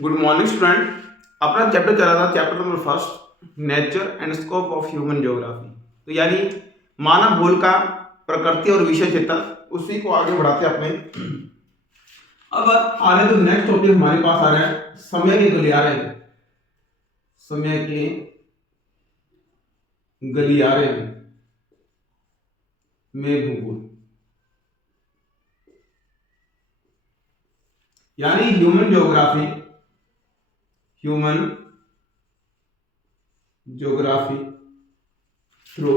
Good morning student. अपना chapter चला था, chapter number first, nature and scope of human geography. तो यानी मानव भूगोल का प्रकृति और विषय क्षेत्र, उसी को आगे बढ़ाते अपने। अब आ रहे तो नेक्स्ट टॉपिक हमारे पास आ रहा है समय के गलियारे। समय के गलियारे में भूगोल, यानी human geography through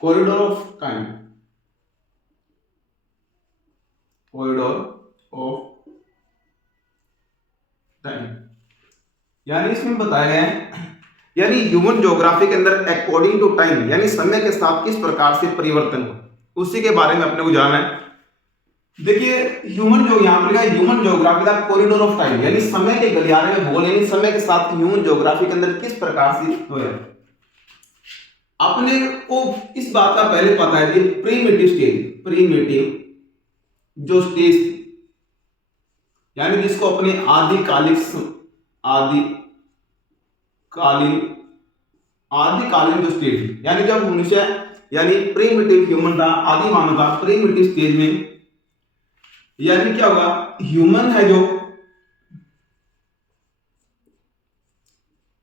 corridor of time, यानी इसमें बताया गया है, यानी ह्यूमन ज्योग्राफी के अंदर अकॉर्डिंग टू टाइम, यानी समय के साथ किस प्रकार से परिवर्तन हो, उसी के बारे में अपने को जानना है। देखिए ह्यूमन जो यहाँ पर ह्यूमन ज्योग्राफी का कॉरिडोर ऑफ टाइम, यानी समय के गलियारे में भूगोल, यानी समय के साथ ह्यूमन ज्योग्राफी के अंदर किस प्रकार से हुआ। अपने को इस बात का पहले पता है कि प्रीमिटिव जो स्टेज, यानी जिसको अपने आदिकालीन जो स्टेज, यानी जब मनुष्य यानी प्रीमिटिव ह्यूमन था, आदि मानव था, प्रीमिटिव स्टेज में यानी क्या होगा, ह्यूमन है जो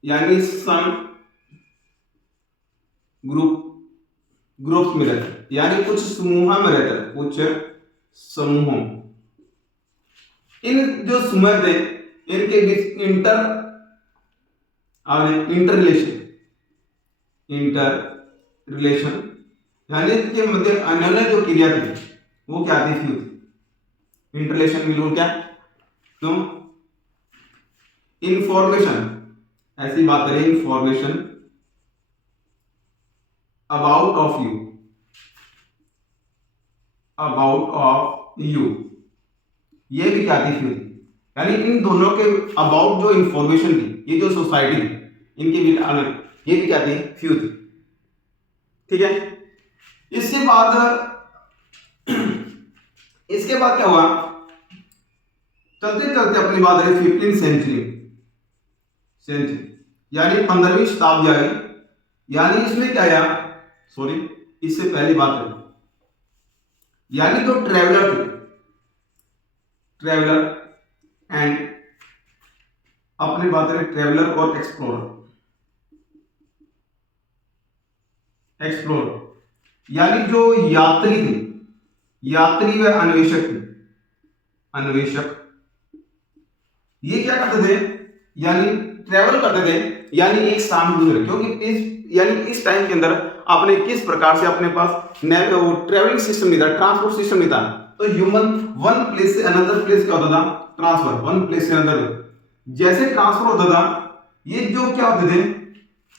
यानी सम ग्रुप में रहता है, यानी कुछ समूह में रहता है, कुछ समूहों। इन जो समूह थे इनके बीच इंटर रिलेशन, यानी इनके मध्य अन्योन्य जो क्रिया थी वो क्या थी, फ्यूज। इंटरलेशन मिलूं क्या, क्यों, इंफॉर्मेशन, ऐसी बात करें, इंफॉर्मेशन अबाउट ऑफ यू, ये भी क्या थी, फ्यूज। यानी इन दोनों के अबाउट जो इंफॉर्मेशन थी, ये जो सोसाइटी इनके बीच ये भी क्या थी, फ्यूज। ठीक है। इसके बाद क्या हुआ, चलते चलते अपनी बात है 15वीं सेंचुरी, यानी 15वीं शताब्दी आ गई। यानी इसमें क्या आया, सॉरी इससे पहली बात है, यानी जो ट्रेवलर एंड अपनी बात है ट्रेवलर और एक्सप्लोरर, यानी जो यात्री व अन्वेषक ये क्या करते थे, यानी ट्रेवल करते थे, यानी एक स्थान से दूसरे, क्योंकि इस टाइम के अंदर आपने किस प्रकार से अपने पास ट्रेवलिंग सिस्टम नहीं था, ट्रांसपोर्ट सिस्टम नहीं था। तो ह्यूमन वन प्लेस से अनदर प्लेस क्या होता था, ट्रांसफर, वन प्लेस से अनदर। जैसे ट्रांसफर होता था, ये जो क्या होते थे,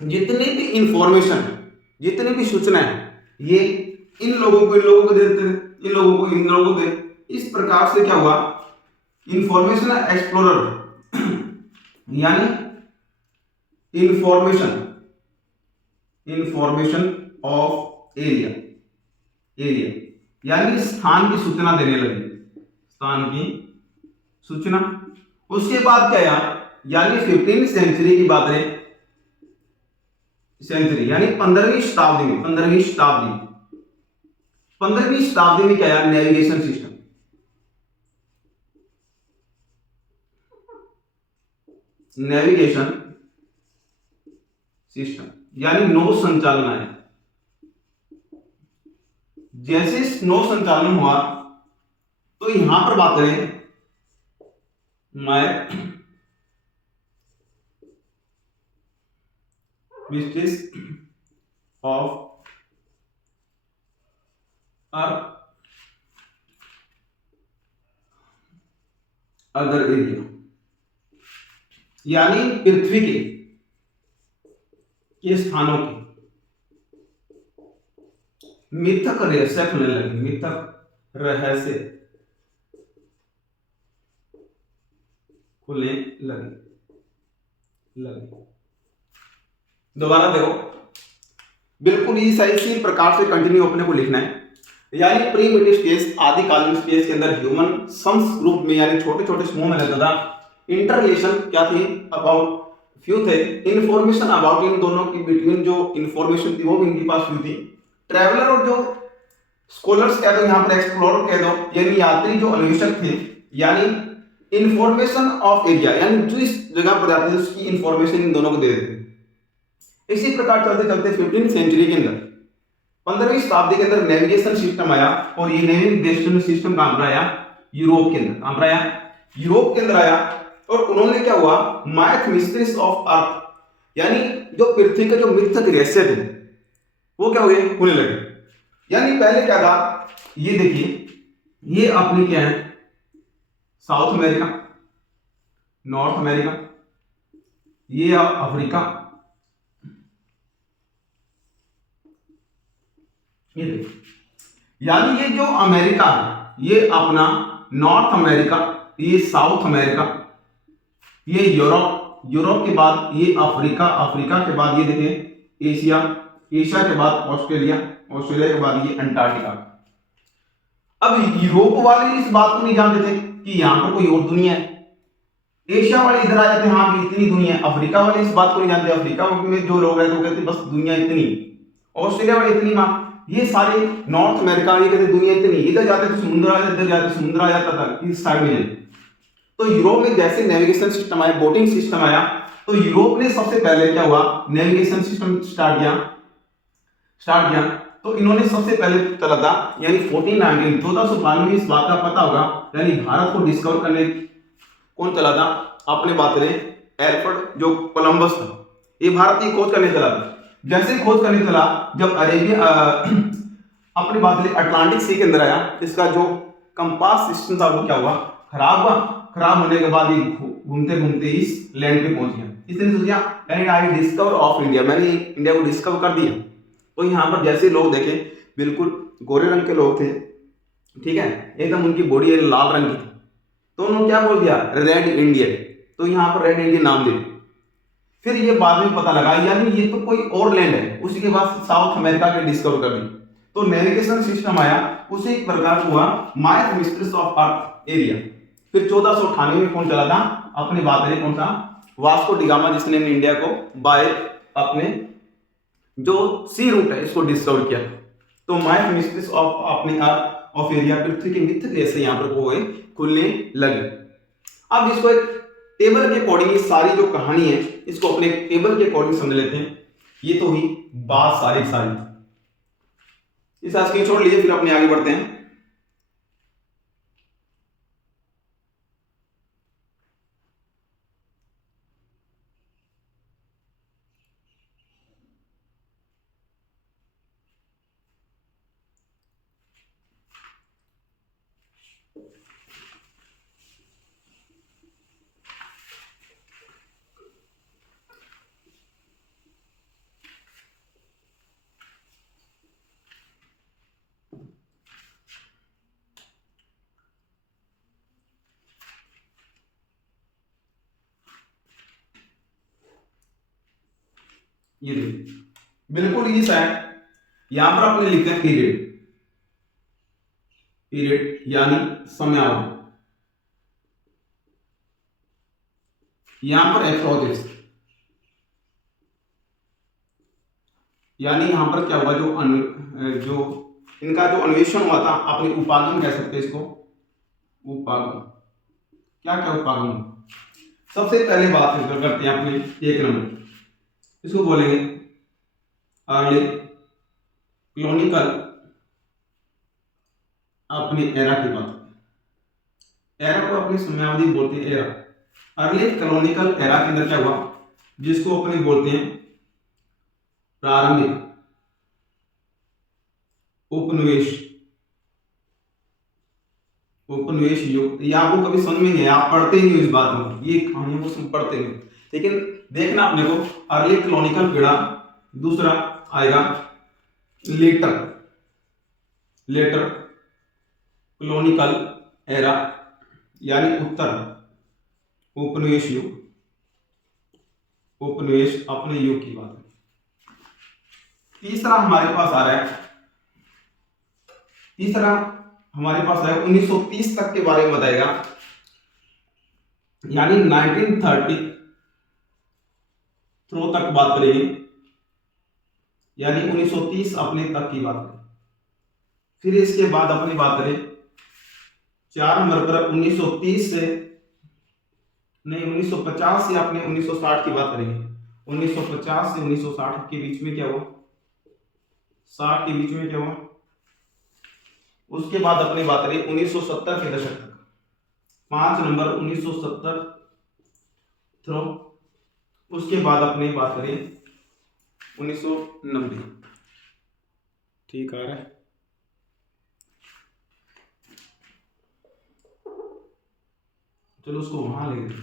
जितनी भी इंफॉर्मेशन, जितनी भी सूचनाएं, ये इन लोगों को देते थे, इन लोगों को। इस प्रकार से क्या हुआ, इंफॉर्मेशन एक्सप्लोरर यानी इंफॉर्मेशन ऑफ एरिया, यानी स्थान की सूचना देने लगे, स्थान की सूचना। उसके बाद क्या आया, यानी 15वीं सेंचुरी की बात है, सेंचुरी यानी 15वीं शताब्दी में क्या आया, नेविगेशन सिस्टम, यानी नौ संचालन है। जैसे नौ संचालन हुआ, तो यहां पर बात करें map vistas of earth other area, यानी पृथ्वी के स्थानों की मिथक रहस्य खुलने लगे, दोबारा देखो, बिल्कुल इसी प्रकार से कंटिन्यू अपने को लिखना है। यानी प्रीमिटिव स्टेज आदिकालीन स्टेज के अंदर ह्यूमन सम्स ग्रुप में यानी छोटे छोटे समूह में रहता था। इंटरलेशन क्या थी, अबाउट फ्यू थे, इंफॉर्मेशन अबाउट इन दोनों की बिटवीन जो इंफॉर्मेशन थी वो भी इनके पास फ्यू थी। ट्रैवलर और जो स्कॉलर्स कह दो, यहाँ पर एक्सप्लोरर कह दो, यानी यात्री जो अन्वेषक थे, यानी इंफॉर्मेशन ऑफ एरिया, यानी जो इस जगह पर जाते थे उसकी इंफॉर्मेशन इन दोनों को दे देते थे। इसी प्रकार चलते चलते 15वीं सेंचुरी के अंदर 15वीं शताब्दी के अंदर नेविगेशन सिस्टम आया, और ये नेविगेशन सिस्टम कहां पर आया, यूरोप के अंदर। कहां पर आया, यूरोप के अंदर आया। और उन्होंने क्या हुआ, मैथ मिस्ट्रीज ऑफ अर्थ, यानी जो पृथ्वी के जो मिथक रहस्य थे वो क्या हो गए, होने लगे। यानी पहले क्या था, ये देखिए, ये अपनी क्या है, साउथ अमेरिका, नॉर्थ अमेरिका, ये अफ्रीका, ये देखिए, यानी ये जो अमेरिका है ये अपना नॉर्थ अमेरिका, ये साउथ अमेरिका, ये यूरोप, यूरोप के बाद ये अफ्रीका, अफ्रीका के बाद ये देखिए एशिया, एशिया के बाद ऑस्ट्रेलिया, ऑस्ट्रेलिया के बाद ये अंटार्कटिका। अब यूरोप वाले इस बात को नहीं जानते थे कि यहां पर कोई और दुनिया है। एशिया वाले इधर आ जाते हैं, हाँ भी इतनी दुनिया है। अफ्रीका वाले इस बात को नहीं जानते, अफ्रीका में जो लोग रहते वो कहते बस दुनिया इतनी। ऑस्ट्रेलिया वाले इतनी मां, ये सारे नॉर्थ अमेरिका ये कहते दुनिया इतनी। इधर जाते तो समुद्र आ जाता, इधर जाते समुद्र आ जाता था इस साइड में। तो यूरोप में जैसे नेविगेशन सिस्टम आया, बोटिंग सिस्टम आया, तो यूरोप ने सबसे पहले क्या हुआ, नेविगेशन सिस्टम स्टार्ट किया। तो इन्होंने सबसे पहले चला था, यानी 1492 में इस बात का पता होगा, यानी भारत को डिस्कवर करने कौन चला था, अपने बात करें एल्फ्रेड जो कोलंबस था, ये भारत की खोज करने चला था। जैसे खोज करने चला, जब अरेबिया अपनी बात करें अटलांटिक सी के अंदर आया, इसका जो कंपास सिस्टम था वो क्या हुआ, खराब हुआ। खराब होने के बाद ये घूमते घूमते इस लैंड पे पहुंच गया। इसने सोचा यानी आई डिस्कवर ऑफ इंडिया, मैंने इंडिया को डिस्कवर कर दिया। तो यहाँ पर जैसे लोग देखे बिल्कुल गोरे रंग के लोग थे, ठीक है, एकदम उनकी बॉडी लाल रंग की थी, तो उन्होंने क्या बोल दिया, रेड इंडियन। तो यहाँ पर रेड इंडियन नाम दे। फिर ये बाद में पता लगा यानी ये तो कोई और लैंड है। उसी के बाद साउथ अमेरिका के डिस्कवर कर दी, तो नेविगेशन सिस्टम आया। उसी प्रकार हुआ math mysteries of earth area. फिर 1498 में कौन चला था, अपनी बात है कौन था, वास्को डी गामा, जिसने इंडिया को बाय अपने जो सी रूट है इसको डिस्कवर किया। तो मैथ मिस्ट्रीज ऑफ अपने अर्थ ऑफ एरिया, पृथ्वी के मिथक ऐसे यहाँ पर वो खुलने लगे। अब इसको एक टेबल के अकॉर्डिंग सारी जो कहानी है इसको अपने टेबल के अकॉर्डिंग समझ लेते हैं। ये तो हुई बात सारी इस स्क्रीनशॉट लीजिए, फिर अपने आगे बढ़ते हैं। ये देखिए बिल्कुल इस है, यहां पर आपने लिखते हैं पीरियड, पीरियड यानी समयावधि। यहां पर एक्सोथिस, यानी यहां पर क्या हुआ, जो इनका जो अन्वेषण हुआ था, अपने उपागम कह सकते हैं इसको, उपागम। क्या क्या उपागम, सबसे पहले बात करते हैं अपने 1 नंबर, इसको बोलेंगे अर्ली क्लोनिकल, अपनी एरा की बात, एरा को अपनी समयावधि बोलते हैं एरा। अर्ली क्लोनिकल एरा के अंदर क्या हुआ, जिसको अपने बोलते हैं प्रारंभिक उपनिवेश युग। ये आपको कभी समझ में नहीं, आप पढ़ते ही नहीं इस बात में, ये कहानियों को पढ़ते नहीं, लेकिन देखना अपने को अर्ली क्लोनिकल पीड़ा। दूसरा आएगा लेटर क्लोनिकल एरा, यानी उत्तर उपनिवेश युग, उपनिवेश अपने युग की बात है। तीसरा हमारे पास आ रहा है, तीसरा हमारे पास है 1930 तक के बारे में बताएगा, यानी 1930 थ्रो तक बात करेंगे, यानी 1930 अपने तक की बात करें। फिर इसके बाद अपनी बात करें 4 नंबर पर 1930 से नहीं 1950 से अपने 1960 की बात करेंगे। 1950 से 1960 के बीच में क्या हुआ, 60 के बीच में क्या हुआ। उसके बाद अपनी बात करें 1970 के दशक तक, 5 नंबर 1970 थ्रो। उसके बाद अपनी बात करें 1990, ठीक आ रहा है। चलो उसको वहां ले गए।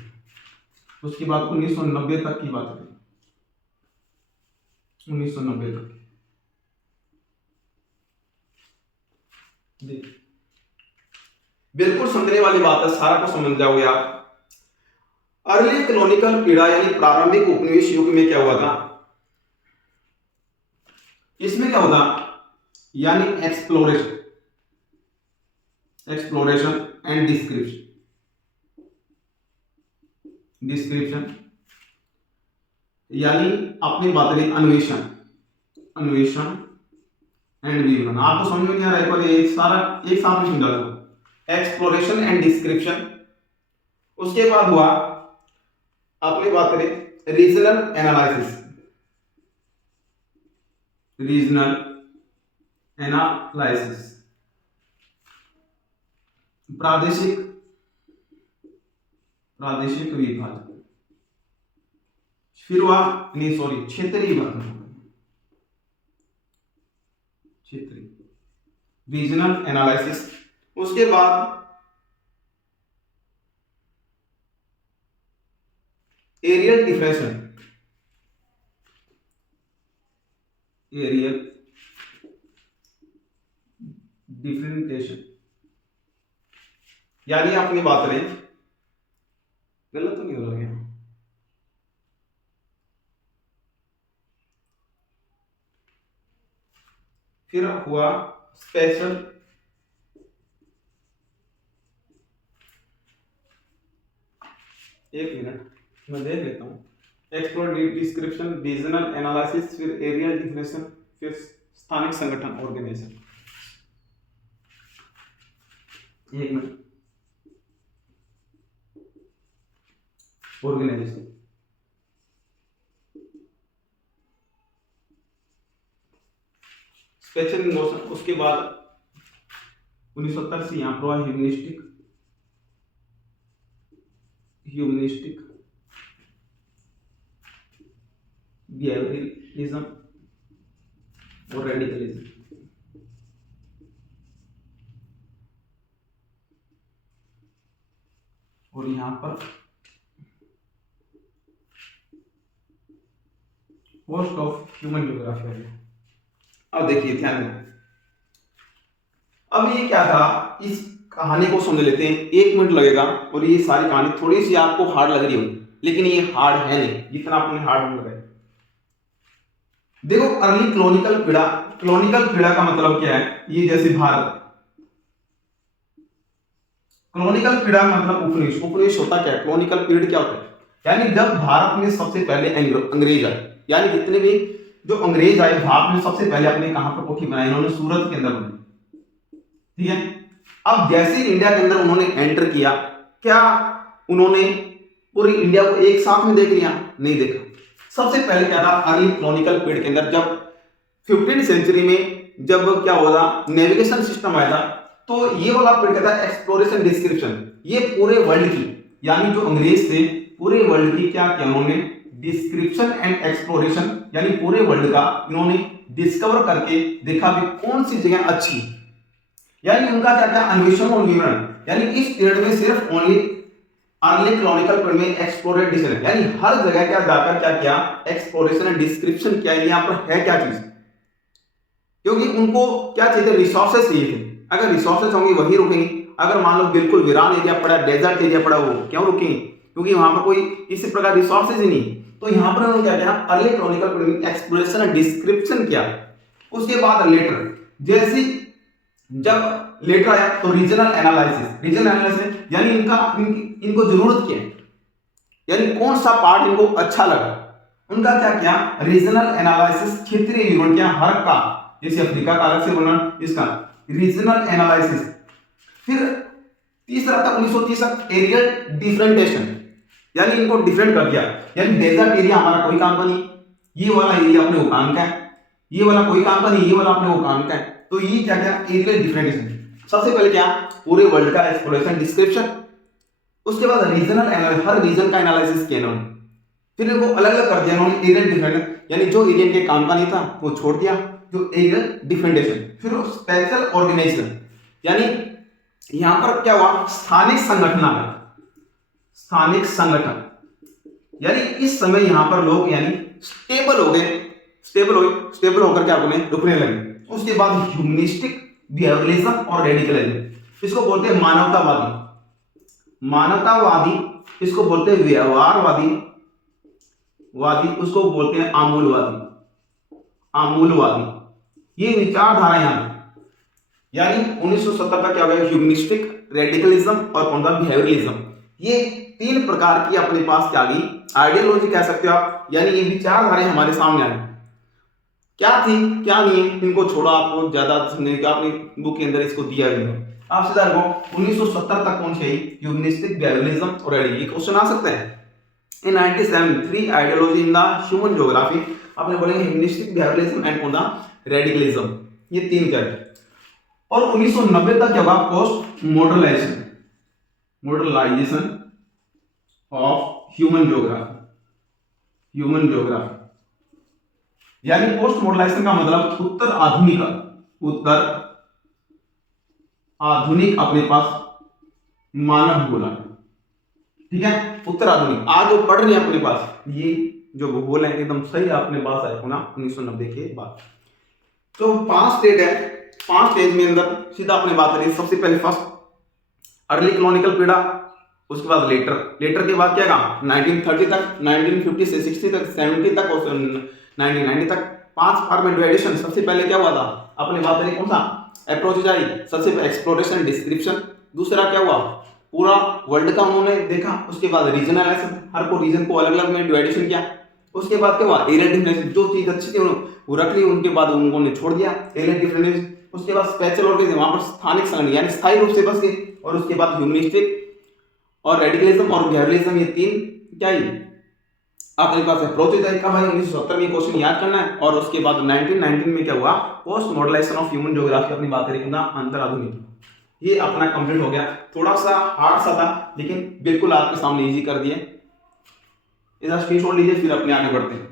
उसके बाद 1990 तक की बात करें, 1990 तक बिल्कुल समझने वाली बात है, सारा को समझ जाओगे आप। अर्ली कॉलोनिकल पीड़ा यानी प्रारंभिक उपनिवेश युग में क्या हुआ था, इसमें क्या होता, यानी एक्सप्लोरेशन एंड डिस्क्रिप्शन, यानी अपनी बात करें अन्वेषण एंड विवरण। आपको समझ में नहीं आ रहा है, पर ये सारा एक साथ में समझा दो, एक्सप्लोरेशन एंड डिस्क्रिप्शन। उसके बाद हुआ अपनी बात करें रीजनल एनालिसिस, प्रादेशिक विभाजन। फिर हुआ क्षेत्रीय विभाजन, रीजनल एनालिसिस। उसके बाद एरियल डिफरेंशिएशन, यानी अपनी बात करें, गलत तो नहीं हो रहा है। फिर हुआ स्पेशल, एक मिनट मैं देख लेता हूं, एक्सप्लोर डिस्क्रिप्शन, रीजनल एनालिसिस, फिर एरियल डिफिनेशन, फिर स्थानिक संगठन ऑर्गेनाइजेशन। एक मिनट, ऑर्गेनाइजेशन, स्पेशल मोशन। उसके बाद 1970 से यहां पर ह्यूमनिस्टिक बिहेवियरिज्म और रेडिकलिज्म। और यहां पर पोस्ट ऑफ ह्यूमन ज्योग्राफी है। अब देखिए ध्यान दें, अब ये क्या था, इस कहानी को समझ लेते हैं, 1 मिनट लगेगा। और ये सारी कहानी थोड़ी सी आपको हार्ड लग रही होगी, लेकिन ये हार्ड है नहीं जितना आपने हार्ड लग रहा है। देखो अर्ली कॉलोनिकल पीड़ा का मतलब क्या है, ये जैसे भारत, कॉलोनिकल पीड़ा मतलब उपनिवेश होता क्या है, कॉलोनिकल पीरियड क्या होता है, यानी जब भारत में सबसे पहले अंग्रेज आए, यानी जितने भी जो अंग्रेज आए भारत में सबसे पहले अपने कहां पर कोठी बनाई, इन्होंने सूरत के अंदर बनाई, ठीक है। अब जैसे इंडिया के अंदर उन्होंने एंटर किया, क्या उन्होंने पूरी इंडिया को एक साथ में देख लिया, नहीं देखा। सबसे पहले क्या था, अर्ली कॉलोनिकल पीरियड के अंदर जब 15वीं सेंचुरी में जब क्या हुआ था, नेविगेशन सिस्टम आया था, तो ये वाला पीरियड क्या था, एक्सप्लोरेशन डिस्क्रिप्शन। ये पूरे वर्ल्ड की, यानी जो अंग्रेज थे पूरे वर्ल्ड की क्या किया उन्होंने, डिस्क्रिप्शन एंड एक्सप्लोरेशन, यानी पूरे वर्ल्ड का इन्होंने डिस्कवर करके देखा भी कौन सी जगह अच्छी है, यानी उनका क्या क्या अन्वेषण और विवरण। यानी इस पीरियड में सिर्फ ओनली अर्ली कॉलोनिकल पीरियड में एक्सप्लोरेड डिस्कशन, यानी हर जगह क्या जाकर क्या किया, एक्सप्लोरेशन एंड डिस्क्रिप्शन किया, यहाँ पर है क्या चीज, क्योंकि उनको क्या चाहिए, रिसोर्सेस चाहिए थे। अगर रिसोर्सेस होंगे वही रुकेंगे, अगर मान लो बिल्कुल वीरान एरिया पड़ा, डेजर्ट एरिया पड़ा, वो क्यों रुकेंगे, क्योंकि वहां पर कोई इसी प्रकार रिसोर्सेज ही नहीं। तो यहाँ पर उन्होंने क्या किया, अर्ली कॉलोनिकल पीरियड में एक्सप्लोरेशन एंड डिस्क्रिप्शन किया। उसके बाद लेटर, जैसी जब लेटर आया तो रीजनल एनालिसिस यानी इनको जरूरत क्या है, यानी कौन सा पार्ट इनको अच्छा लगा, उनका क्या किया रीजनल एनालिसिस, क्षेत्रीय विवरण क्या हर का, जैसे अफ्रीका का अलग से वर्णन, इसका रीजनल एनालिसिस। फिर तीसरा था 1930 तक एरियल डिफरेंटेशन, यानी इनको डिफरेंट कर दिया, यानी डेजर्ट एरिया हमारा कोई काम का नहीं, ये वाला एरिया अपने वो काम का है, ये वाला कोई काम का नहीं, ये वाला अपने वो काम का है। तो ये क्या क्या एरियल डिफरेंटेशन। सबसे पहले क्या पूरे वर्ल्ड का एक्सप्लोरेशन डिस्क्रिप्शन, उसके बाद रीजनल एनालिसिस, हर रीजन का एनालिसिस किया इन्होंने, फिर इनको अलग अलग कर दिया इन्होंने एरियल डिफरेंट, यानी जो एरिया के काम का नहीं था वो छोड़ दिया, जो एरियल डिफरेंटेशन। फिर स्पेशल ऑर्गेनाइजेशन, यानी यहां पर क्या हुआ स्थानिक संगठन आ गया, स्थानिक संगठन, यानी इस समय यहां पर लोग यानी स्टेबल हो गए, स्टेबल होकर क्या अपने रुकने लगे। उसके बाद ह्यूमनिस्टिक बिहेवियरलिज्म और रेडिकलिज्म, इसको बोलते हैं मानवतावादी, इसको बोलते हैं व्यवहारवादी, उसको बोलते हैं आमूलवादी। ये विचारधारा यहां, यानी 1970 तक क्या हो गया ह्यूमनिस्टिक, रेडिकलिज्म और कौन सा बिहेवियरलिज्म, ये तीन प्रकार की अपने पास क्या गई आइडियोलॉजी कह सकते हो आप, यानी ये विचारधाराएं हमारे सामने आई, क्या थी क्या नहीं, इनको छोड़ा, आपको ज्यादा सुनने का अपनी बुक के अंदर इसको दिया गया है। आप सीधा रखो 1970 तक कौन सी आई ह्यूमनिस्टिक, बिहेवियरलिज्म और रेडिकलिज्म, ये क्वेश्चन आ सकते हैं। In 1973 ideology in the human geography, आपने बोलेंगे ह्यूमनिस्टिक, बिहेवियरलिज्म एंड कौन सा रेडिकलिज्म, ये तीन क्या है। और 1990 तक क्या हुआ post modernization of human geography, यानी पोस्ट मॉडर्नाइजेशन का मतलब उत्तर आधुनिक अपने पास मानव भूगोल, ठीक है, उत्तर आधुनिक। आज जो पढ़ रहे हैं अपने पास ये जो भूगोल है एकदम सही अपने पास है ना 1990 के बाद। तो 5 स्टेज है, 5 स्टेज में अंदर सीधा अपने बात करें। सबसे पहले फर्स्ट अर्ली कॉलोनिकल पीरियड, उसके बाद लेटर के बाद क्या कहा 1930 तक, 1950 से 60 तक, 70 तक और 1990 तक। 5 फॉर्मेट एडिशन, सबसे पहले क्या हुआ था अपने बात करें कौन सा अप्रोच आई, सबसे पहले एक्सप्लोरेशन डिस्क्रिप्शन, दूसरा क्या हुआ पूरा वर्ल्ड का उन्होंने देखा, उसके बाद रीजनल एनालिसिस, हर को रीजन को अलग अलग में डिवाइडेशन किया, उसके बाद क्या हुआ एरिया डिफरेंस, जो चीज अच्छी थी वो रख ली, उनके बाद उन्होंने छोड़ दिया एरिया डिफरेंस। उसके बाद स्पेशल ऑर्गेनाइजेशन, वहां पर स्थानिक संगठन यानी स्थायी रूप से बस गए, और उसके बाद ह्यूमनिस्टिक और रेडिकलिज्म और बिहेवियरलिज्म, ये तीन क्या ही आपके पास अप्रोच है। कब भाई 1970 में क्वेश्चन याद करना है। और उसके बाद 1919 में क्या हुआ post modernization of human geography, अपनी बात करें अंतर आधुनिक, ये अपना कंप्लीट हो गया। थोड़ा सा हार्ड सा था लेकिन बिल्कुल आपके सामने इजी कर दिए। इधर स्क्रीनशॉट लीजिए फिर अपने आगे बढ़ते हैं।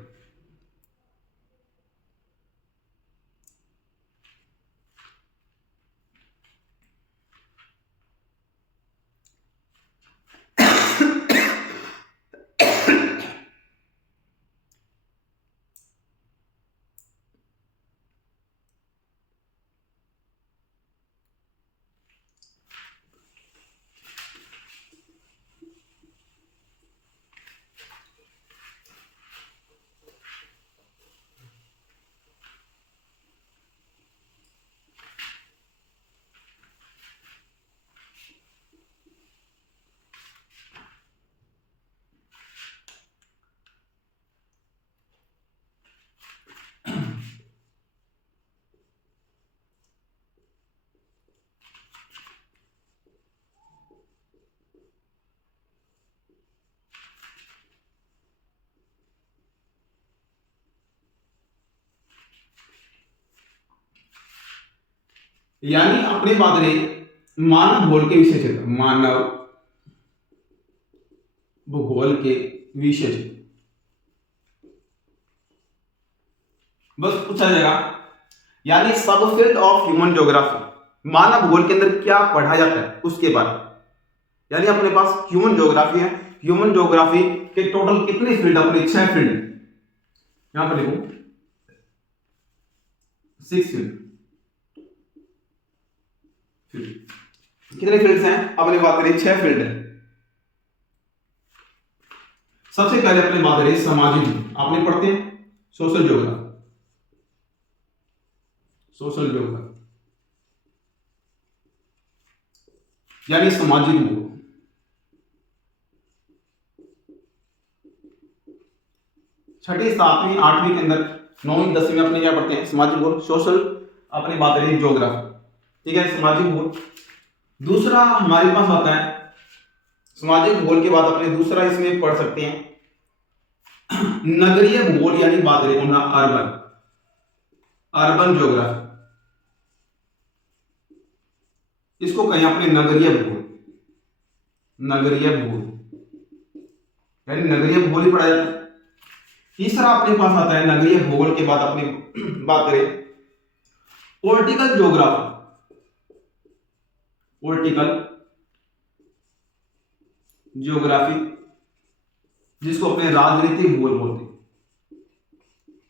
यानी अपने बात करें मानव भूगोल के विषय क्षेत्र, मानव भूगोल के विषय क्षेत्र बस पूछा जाएगा, यानी सब फील्ड ऑफ ह्यूमन ज्योग्राफी, मानव भूगोल के अंदर क्या पढ़ा जाता है उसके बारे में। यानी अपने पास ह्यूमन ज्योग्राफी है, ह्यूमन ज्योग्राफी के टोटल कितने फील्ड, अपने 6 फील्ड, यहां पर देखो 6 फील्ड, कितने फील्ड्स हैं अपने बात करें 6 फील्ड है। सबसे पहले अपने बात करें सामाजिक, आपने पढ़ते हैं सोशल ज्योग्राफी, यानी सामाजिक भूगोल। छठी, सातवीं, आठवीं के अंदर, 9वीं 10वीं में अपने क्या पढ़ते हैं, सामाजिक भूगोल, सोशल अपनी बात करें ज्योग्राफी, ठीक है, सामाजिक भूगोल। दूसरा हमारे पास आता है सामाजिक भूगोल के बाद अपने दूसरा इसमें पढ़ सकते हैं नगरीय भूगोल, यानी बात करें ना अर्बन, अर्बन ज्योग्राफी, इसको कहें अपने नगरीय भूगोल, नगरीय भूगोल, यानी नगरीय भूगोल ही पढ़ा जाता है। तीसरा अपने पास आता है नगरीय भूगोल के बाद अपनी बात करें पॉलिटिकल ज्योग्राफी, पॉलिटिकल ज्योग्राफी, जिसको अपने राजनीतिक भूगोल बोलते हैं,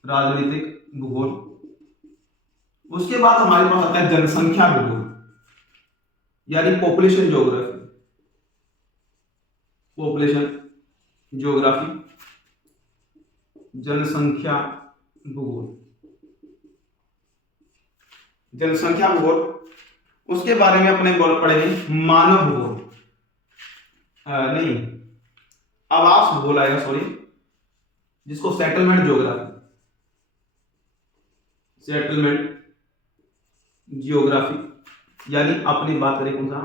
राजनीतिक भूगोल। उसके बाद हमारे पास आता है जनसंख्या भूगोल, यानी पॉपुलेशन ज्योग्राफी, पॉपुलेशन ज्योग्राफी, जनसंख्या भूगोल, जनसंख्या भूगोल। उसके बारे में अपने पढ़ेंगे मानव भूगोल, नहीं आवास भूगोल आएगा, सॉरी, जिसको सेटलमेंट ज्योग्राफी, सेटलमेंट जियोग्राफी, यानी अपनी बात करें कौन सा,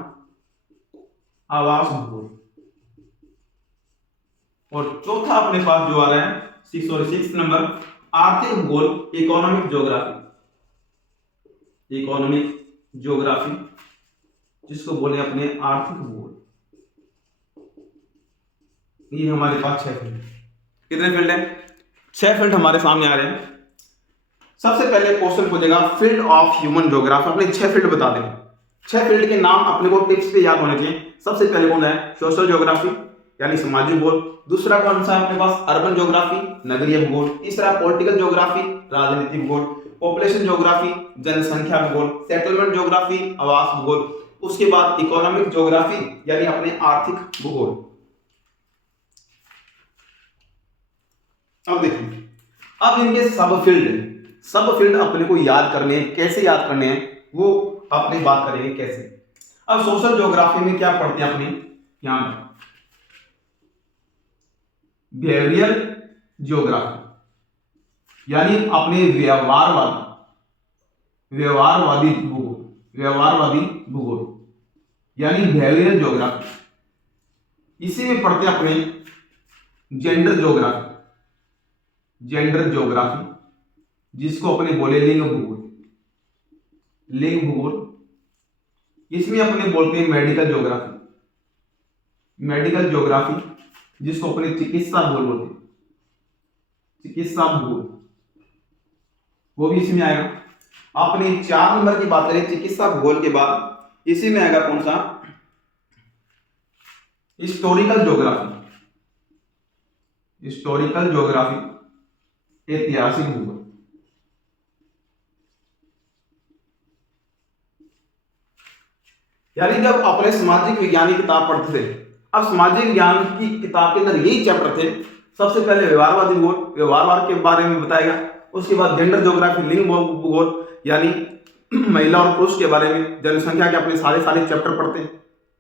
आवास भूगोल। और चौथा अपने पास जो आ रहा है 6 नंबर, आर्थिक भूगोल, इकोनॉमिक ज्योग्राफी, इकोनॉमिक ज्योग्राफी, जिसको बोले अपने आर्थिक भूगोल। ये हमारे पास 6 फील्ड, कितने फील्ड है, 6 फील्ड हमारे सामने आ रहे हैं। सबसे पहले क्वेश्चन पूछेगा फील्ड ऑफ ह्यूमन ज्योग्राफी, अपने 6 फील्ड बता दें। 6 फील्ड के नाम अपने को टिप्स पे याद होने चाहिए। सबसे पहले कौन है, सोशल ज्योग्राफी, यानी सामाजिक भूगोल। दूसरा कौन सा है अपने पास, अर्बन ज्योग्राफी, नगरीय भूगोल। तीसरा पॉलिटिकल ज्योग्राफी, राजनीतिक भूगोल। पॉपुलेशन ज्योग्राफी, जनसंख्या भूगोल। सेटलमेंट ज्योग्राफी, आवास भूगोल। उसके बाद इकोनॉमिक ज्योग्राफी, यानी अपने आर्थिक भूगोल। अब देखिए, अब इनके सब फील्ड अपने को याद करने हैं, कैसे याद करने हैं वो अपनी बात करेंगे कैसे। अब सोशल ज्योग्राफी में क्या पढ़ते हैं अपने, यहां बिहेवियरल ज्योग्राफी, यानी अपने व्यवहारवादी भूगोल, यानी बिहेवियरल ज्योग्राफी। इसी में पढ़ते हैं अपने जेंडर ज्योग्राफी, जिसको अपने बोले लिंग भूगोल। इसमें अपने बोलते हैं मेडिकल ज्योग्राफी, जिसको अपने चिकित्सा भूगोल बोलते हैं, चिकित्सा भूगोल, वो भी इसमें आएगा। अपने 4 नंबर की बात करें चिकित्सा भूगोल के बाद, इसी में आएगा कौन सा, हिस्टोरिकल ज्योग्राफी, ऐतिहासिक भूगोल। यानी जब अपने सामाजिक विज्ञान की किताब पढ़ते थे, अब सामाजिक विज्ञान की किताब के अंदर यही चैप्टर थे। सबसे पहले व्यवहारवादी भूगोल, व्यवहारवाद के बारे में बताएगा। उसके बाद जेंडर ज्योग्राफी, लिंग भूगोल, यानी महिला और पुरुष के बारे में। जनसंख्या के अपने सारे चैप्टर पढ़ते हैं,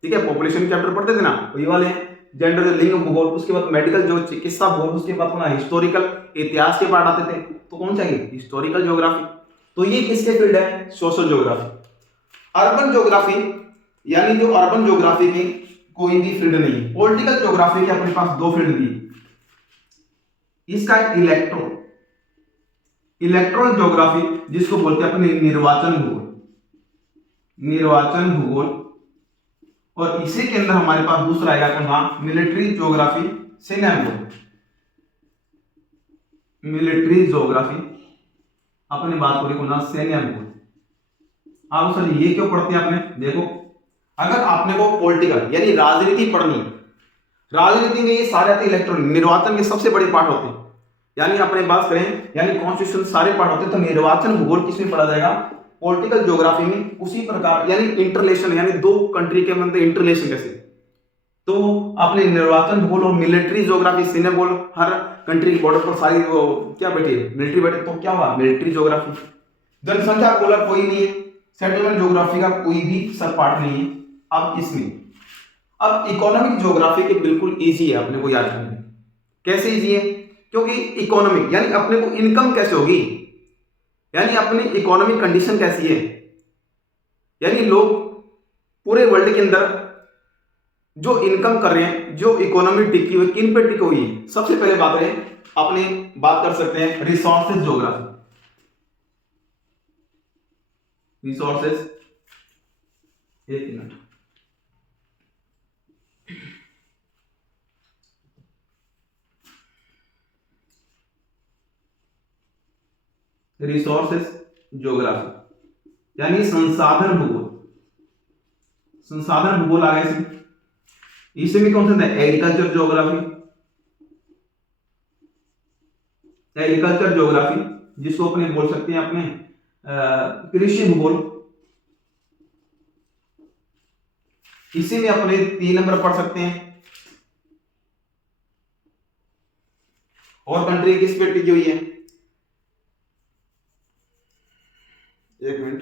ठीक है, पॉपुलेशन चैप्टर पढ़ते थे ना, वही वाले हैं। जेंडर लिंग भूगोल, उसके बाद मेडिकल जो चिकित्सा भूगोल, उसके बाद अपना हिस्टोरिकल इतिहास के पार्ट आते थे। तो कौन सा है, हिस्टोरिकल ज्योग्राफी। तो ये किसके फील्ड है, सोशल ज्योग्राफी। अर्बन ज्योग्राफी, यानी जो अर्बन ज्योग्राफी में कोई भी फील्ड नहीं है। पॉलिटिकल ज्योग्राफी के अपने पास 2 फील्ड दी, इसका इलेक्ट्रोल ज्योग्राफी, जिसको बोलते हैं अपने निर्वाचन भूगोल। और इसी के अंदर हमारे पास दूसरा आएगा कौन, मिलिट्री ज्योग्राफी, सेना भूगोल। मिलिट्री ज्योग्राफी, अपनी बात करें कौन, सैन्य भूगोल। आप सर ये क्यों पढ़ते हैं आपने, देखो अगर आपने को पॉलिटिकल यानी राजनीति पढ़नी, राजनीति में ये सारे आते इलेक्ट्रॉन, निर्वाचन के सबसे बड़े पार्ट होते हैं। यानी अपने बात करें यानी कॉन्स्टिट्यूशन सारे पार्ट होते हैं, तो निर्वाचन भूगोल किसमें पढ़ा जाएगा, पॉलिटिकल ज्योग्राफी में। उसी प्रकार यानी इंटरलेशन, यानी 2 कंट्री के मध्य इंटरलेशन कैसे, तो अपने निर्वाचन भूगोल और मिलिट्री ज्योग्राफी, सैन्य भूगोल, हर कंट्री बॉर्डर पर सारी वो क्या बैठी है, मिलिट्री बैठे, तो क्या हुआ, मिलिट्री ज्योग्राफी। जनसंख्या भूगोल कोई नहीं है, सेटलमेंट ज्योग्राफी का कोई भी सब पार्ट नहीं है। अब इसमें अब इकोनॉमिक ज्योग्राफी के बिल्कुल इजी है अपने को याद करना। कैसे इजी है? क्योंकि इकोनॉमिक यानी अपने को इनकम कैसे होगी, यानी अपनी इकोनॉमिक कंडीशन कैसी है, यानी लोग पूरे वर्ल्ड के अंदर जो इनकम कर रहे हैं, जो इकोनॉमी टिकी हुई, किन पे टिकी हुई है। सबसे पहले बात है, अपने बात कर सकते हैं रिसोर्सेज ज्योग्राफी। रिसोर्सेज, एक मिनट, रिसोर्सेज ज्योग्राफी यानी संसाधन भूगोल। संसाधन भूगोल आ गए इसे भी कौन सा है? Agriculture geography. एग्रीकल्चर ज्योग्राफी जिसको अपने बोल सकते हैं अपने कृषि भूगोल। इसी में अपने 3 नंबर पढ़ सकते हैं। और कंट्री किस पे टिकी हुई है? एक मिनट,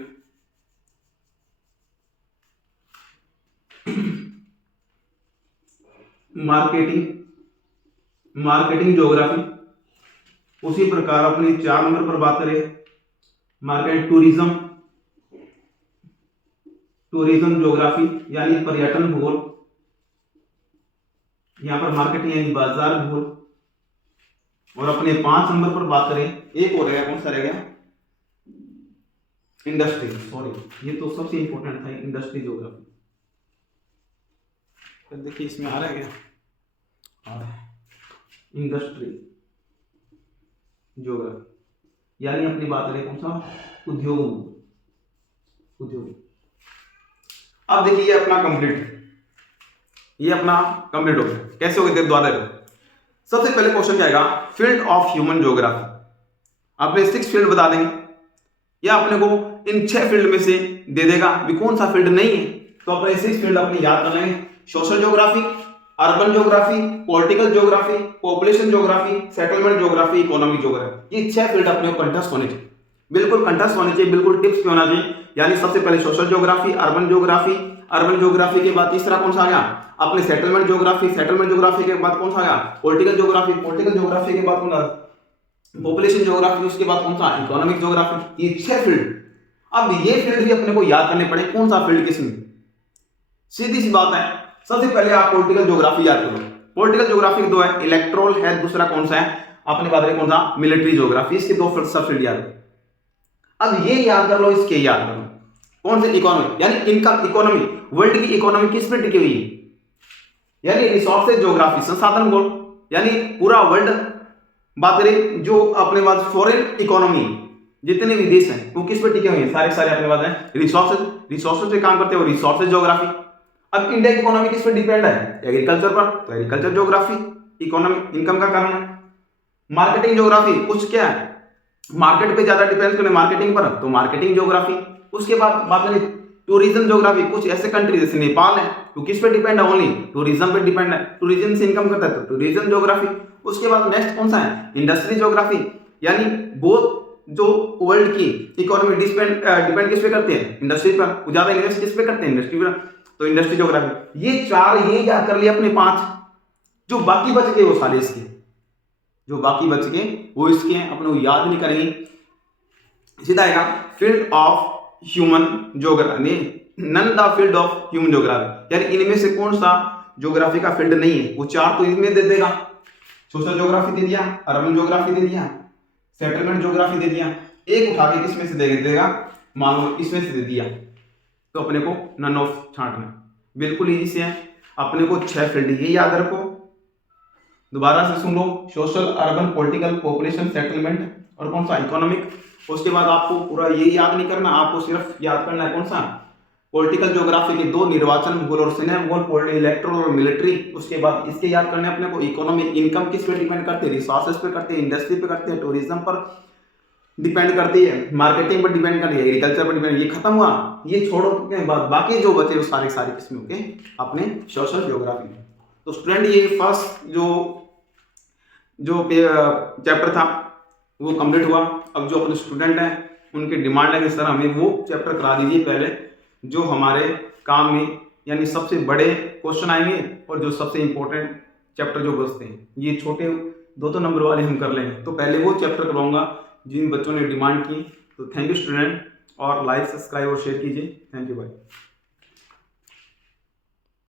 मार्केटिंग ज्योग्राफी। उसी प्रकार अपनी 4 नंबर पर बात करें मार्केट टूरिज्म ज्योग्राफी यानी पर्यटन भूगोल। यहां पर मार्केटिंग यानी बाजार भूगोल। और अपने 5 नंबर पर बात करें, एक और रहेगा, कौन सा रहेगा? इंडस्ट्री। सॉरी, ये तो सबसे इंपॉर्टेंट था, इंडस्ट्री ज्योग्राफी। देखिए इसमें आ रहा है क्या? इंडस्ट्री ज्योग्राफी यानी अपनी बात करें कौन सा? उद्योग। अब देखिए ये अपना कंप्लीट हो गया। कैसे हो गया? द्वारा सबसे पहले क्वेश्चन क्या आएगा? Field of human geography. आपने 6 फील्ड बता देंगे या अपने को इन 6 फील्ड में से दे देगा भी कौन सा फील्ड नहीं है, तो अपने 6 फील्ड अपने याद कर लेंगे। Social geography, urban geography, political geography, population geography, settlement geography, economic geography. ये 6 फील्ड अपने को कंठस्थ होने चाहिए, बिल्कुल कंठस्थ होने चाहिए, बिल्कुल टिप्स पे होना चाहिए। यानी सबसे पहले सोशल ज्योग्राफी, अर्बन ज्योग्राफी के बाद तीसरा कौन सा आ गया? अपने सेटलमेंट ज्योग्राफी के बाद कौन सा आ गया? पॉलिटिकल ज्योग्राफी के बाद कौन सा? Population geography. उसके बाद कौन सा? Economic geography. ये 6 फील्ड। अब ये फील्ड भी अपने को याद करने पड़े, कौन सा फील्ड किसमें। सीधी सी बात है, सबसे पहले आप पॉलिटिकल ज्योग्राफी याद करो। पॉलिटिकल ज्योग्राफी 2 है, इलेक्टोरल है, दूसरा कौन सा है? अपने बात करें कौन सा? Military geography. इसके 2 सब फील्ड याद करो। अब ये याद कर लो, इसके याद कर लो। कौन से? इकोनॉमी यानी इनकम, इकोनॉमी, वर्ल्ड की इकोनॉमी किस पे टिकी हुई है, यानी रिसोर्सेज ज्योग्राफी, संसाधन भूगोल, यानी पूरा वर्ल्ड बात करें जो अपने पास फॉरेन इकोनॉमी जितने भी देश हैं वो किस पे टिके हुए हैं? सारे अपने पास है रिसोर्सेज पे काम करते हैं, रिसोर्सेज ज्योग्राफी। अब इंडिया की इकोनॉमी किस पे डिपेंड है? एग्रीकल्चर पर, तो एग्रीकल्चर ज्योग्राफी इकोनॉमी इनकम का कारण है। मार्केटिंग ज्योग्राफी कुछ क्या है? मार्केट पे ज्यादा डिपेंड करें मार्केटिंग पर, तो मार्केटिंग ज्योग्राफी। उसके बाद बात करें टूरिज्म ज्योग्राफी, कुछ ऐसे कंट्री जैसे नेपाल है तो किस पे डिपेंड है? ओनली टूरिज्म पे डिपेंड है, टूरिज्म से इनकम करता है, तो टूरिज्म ज्योग्राफी। उसके बाद नेक्स्ट कौन सा है? इंडस्ट्री ज्योग्राफी, यानी बहुत जो वर्ल्ड की इकोनॉमी डिपेंड किस पे करते हैं? इंडस्ट्री पर। ज्यादा इन्वेस्ट किस पे करते हैं? इंडस्ट्री पर, तो इंडस्ट्री ज्योग्राफी। ये 4 ये याद कर लिया अपने 5। जो बाकी बच गए वो सारे इसके, जो बाकी बच गए वो इसके हैं, अपने को याद नहीं करेंगे। सीधा आएगा field of human geography, none the field of human geography, यानी इनमें से कौन सा ज्योग्राफी का फील्ड नहीं है। वो 4 तो इसमें दे देगा, सोशल ज्योग्राफी दे दिया, अर्बन ज्योग्राफी दे दिया, सेटलमेंट ज्योग्राफी दे दिया। एक उठा के किसमें से दे देगा? मान लो इसमें से दे दिया, तो अपने को नन ऑफ छांटना। बिल्कुल इजी से है, अपने को 6 फील्ड ये याद रखो। दोबारा से सुन लो, social, urban, political, population, settlement और कौन सा? इकोनॉमिक। उसके बाद आपको पूरा ये याद नहीं करना, आपको सिर्फ याद करना है कौन सा? पॉलिटिकल ज्योग्राफी के 2, निर्वाचन भूगोल और सेना भूगोल, इलेक्ट्रल और मिलिट्री। उसके बाद इसके याद करने अपने को इकोनॉमी, इनकम किस पे डिपेंड करते हैं? रिसोर्सेज पे करते हैं, इंडस्ट्री पे करते हैं, टूरिज्म पर डिपेंड करती है, मार्केटिंग पर डिपेंड करती है, एग्रीकल्चर पर डिपेंड। ये खत्म हुआ, ये छोड़ो के बाद बाकी जो बचे वो सारे किस्में हो गए अपने सोशल ज्योग्राफी में। तो स्टूडेंट ये फर्स्ट जो चैप्टर था वो कंप्लीट हुआ। अब जो अपने स्टूडेंट हैं उनके डिमांड है कि सर हमें वो चैप्टर करा दीजिए पहले जो हमारे काम में यानी सबसे बड़े क्वेश्चन आएंगे और जो सबसे इंपॉर्टेंट चैप्टर जो बचते हैं, ये छोटे 2-2 नंबर वाले हम कर लेंगे। तो पहले वो चैप्टर करवाऊंगा जिन बच्चों ने डिमांड की। तो थैंक यू स्टूडेंट, और लाइक, सब्सक्राइब और शेयर कीजिए। थैंक यू भाई।